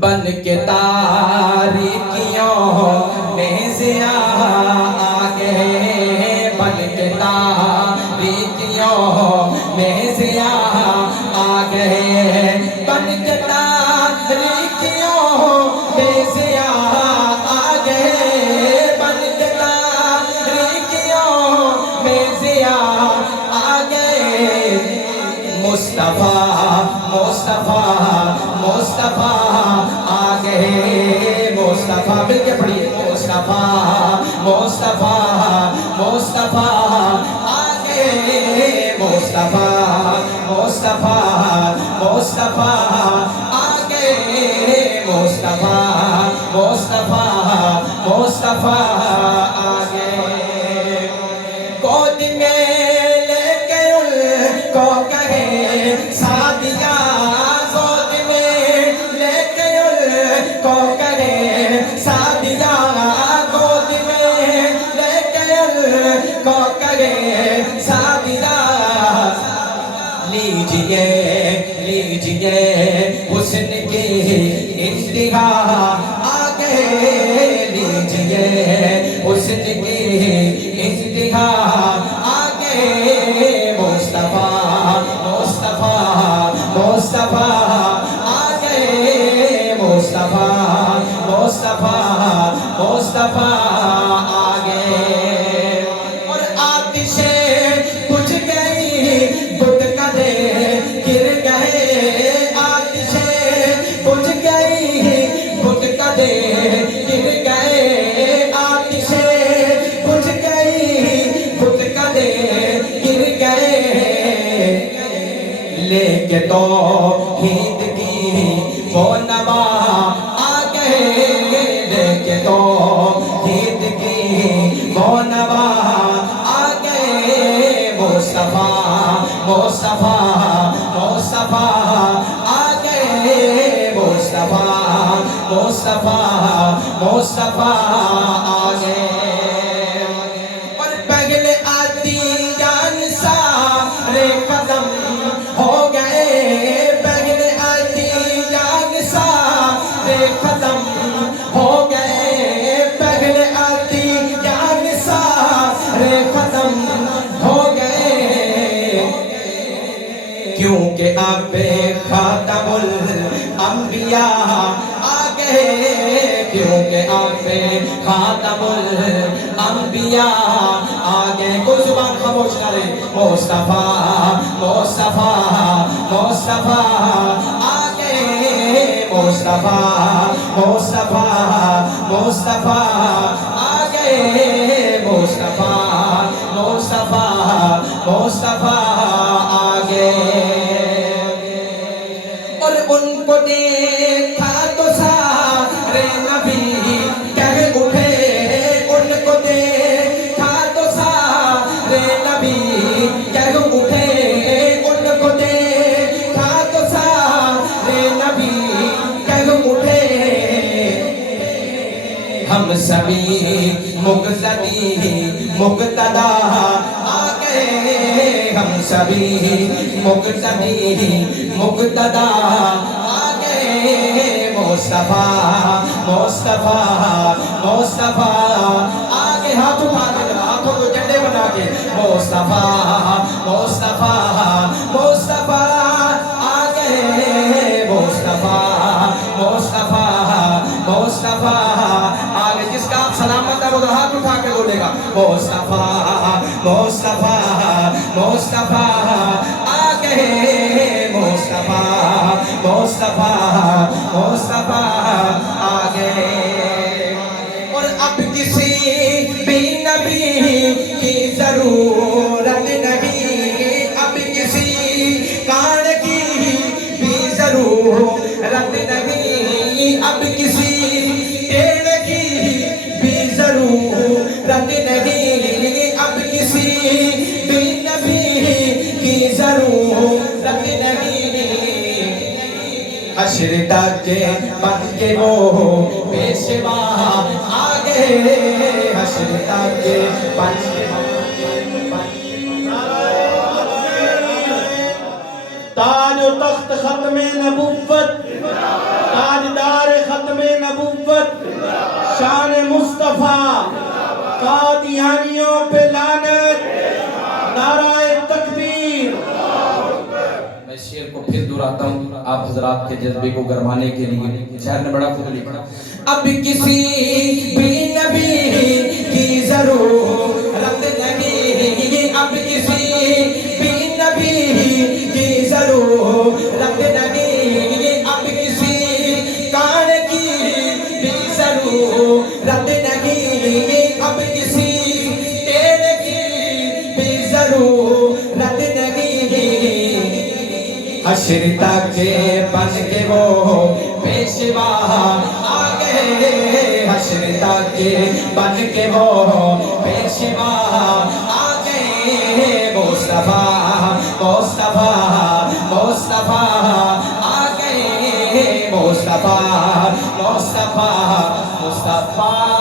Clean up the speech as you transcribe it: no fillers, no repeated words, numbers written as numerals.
بن کے تاریکیوں میں ضیاء آ گئے، بن کے تاریکیوں میں ضیاء آ گئے، بن کے تاریکیوں میں ضیاء آ گئے، بن کے تاریکیوں میں ضیاء آ گئے۔ مصطفیٰ مصطفیٰ مصطفیٰ آ گئے، مصطفیٰ مل کے پڑھیے، مصطفیٰ مصطفیٰ مصطفیٰ آ گئے، مصطفیٰ مصطفیٰ مصطفیٰ آ گئے، مصطفیٰ مصطفیٰ مصطفیٰ آ گئے۔ گود میں لے کے ان کو کہے سعدیہ، گود میں لے کے ان کو کہے سعدیہ، گود میں لے کے ان کو کہے سعدیہ۔ لیجئے لیجئے حسن کی انتہا آ گئے، لیجئے حسن کی انتہا آ گئے، مصطفیٰ مصطفیٰ مصطفیٰ آ گئے، مصطفیٰ مصطفیٰ مصطفیٰ آ گئے۔ اور آتشیں بجھ گئی، بت کدے گر گئے، آتشیں بجھ گئی، بت کدے گر گئے، آتشیں بجھ گئی، بت کدے گر گئے۔ لے کے توحید کی وہ نوا آ گئے، لے کے توحید کی وہ نوا آ گئے، مصطفیٰ مصطفیٰ مصطفیٰ آ گئے، مصطفیٰ مصطفیٰ مصطفیٰ آ گئے۔ اور پہلے آتی جان سارے قدم ہو گئے، پہلے آتی جان سارے قدم ہو گئے، پہلے آتی جان سارے قدم ہو گئے، کیونکہ آپ خاتم الانبیاء آ گئے، کیونکہ آپ خاتم الانبیاء آ گئے۔ کوئی زبان خاموش نہ رہے، مصطفیٰ مصطفیٰ مصطفیٰ آ گئے، مصطفیٰ مصطفیٰ مصطفیٰ آ گئے، مصطفیٰ مصطفیٰ مصطفیٰ آ گئے۔ اور ان کو دیکھا تو سارے نبی کہہ اٹھے، ان کو دیکھا تو سارے نبی کہہ اٹھے، ان کو دیکھا تو سارے نبی کہہ اٹھے۔ ہم سبھی مقتدی مقتدا آ گئے، ہم سبھی مقتدی مقتدا آ گئے، مصطفیٰ مصطفیٰ مصطفیٰ آ گئے۔ ہاتھ اٹھا کے ہاتھوں کو جھنڈے بنا کے، مصطفیٰ مصطفیٰ مصطفیٰ آ گئے، مصطفیٰ مصطفیٰ مصطفیٰ آ گئے۔ جس کا آپ سلامت ہے وہ ہاتھ اٹھا کے بولے گا، مصطفیٰ مصطفیٰ مصطفیٰ آ گئے، مصطفیٰ مصطفیٰ مصطفیٰ آ گئے۔ اور اب کسی بھی نبی کی ضرورت نہیں، اب کسی کان کی بھی ضرورت نہیں، اب کسی ٹیڑھ کی بھی ضرورت نہیں، اب کسی بھی نبی کی ضرورت نہیں۔ حشر تک کے بن کے وہ پیشوا آ گئے، حشر تک کے بن کے تاج و تخت ختم نبوت، تاجدار ختم نبوت شان مصطفیٰ قادیانیوں پہ لعنت نعرہ تکبیر. میں شعر کو پھر دہراتا ہوں آپ حضرات کے جذبے کو گرمانے کے لیے. شاعر نے بڑا خوب لکھا. اب کسی بھی نبی کی ضرورت نہیں, اب کسی بھی نبی کی ضرورت نہیں, اب کسی کان کی بھی ضرورت نہیں, اب کسی ٹیڑھ کی بھی ضرورت نہیں. حشر تک بن کے وہ پیشوا آ گئے, حشر تک بن کے وہ پیشوا آ گئے. مصطفیٰ مصطفیٰ مصطفیٰ آ گئے, مصطفیٰ مصطفیٰ مصطفیٰ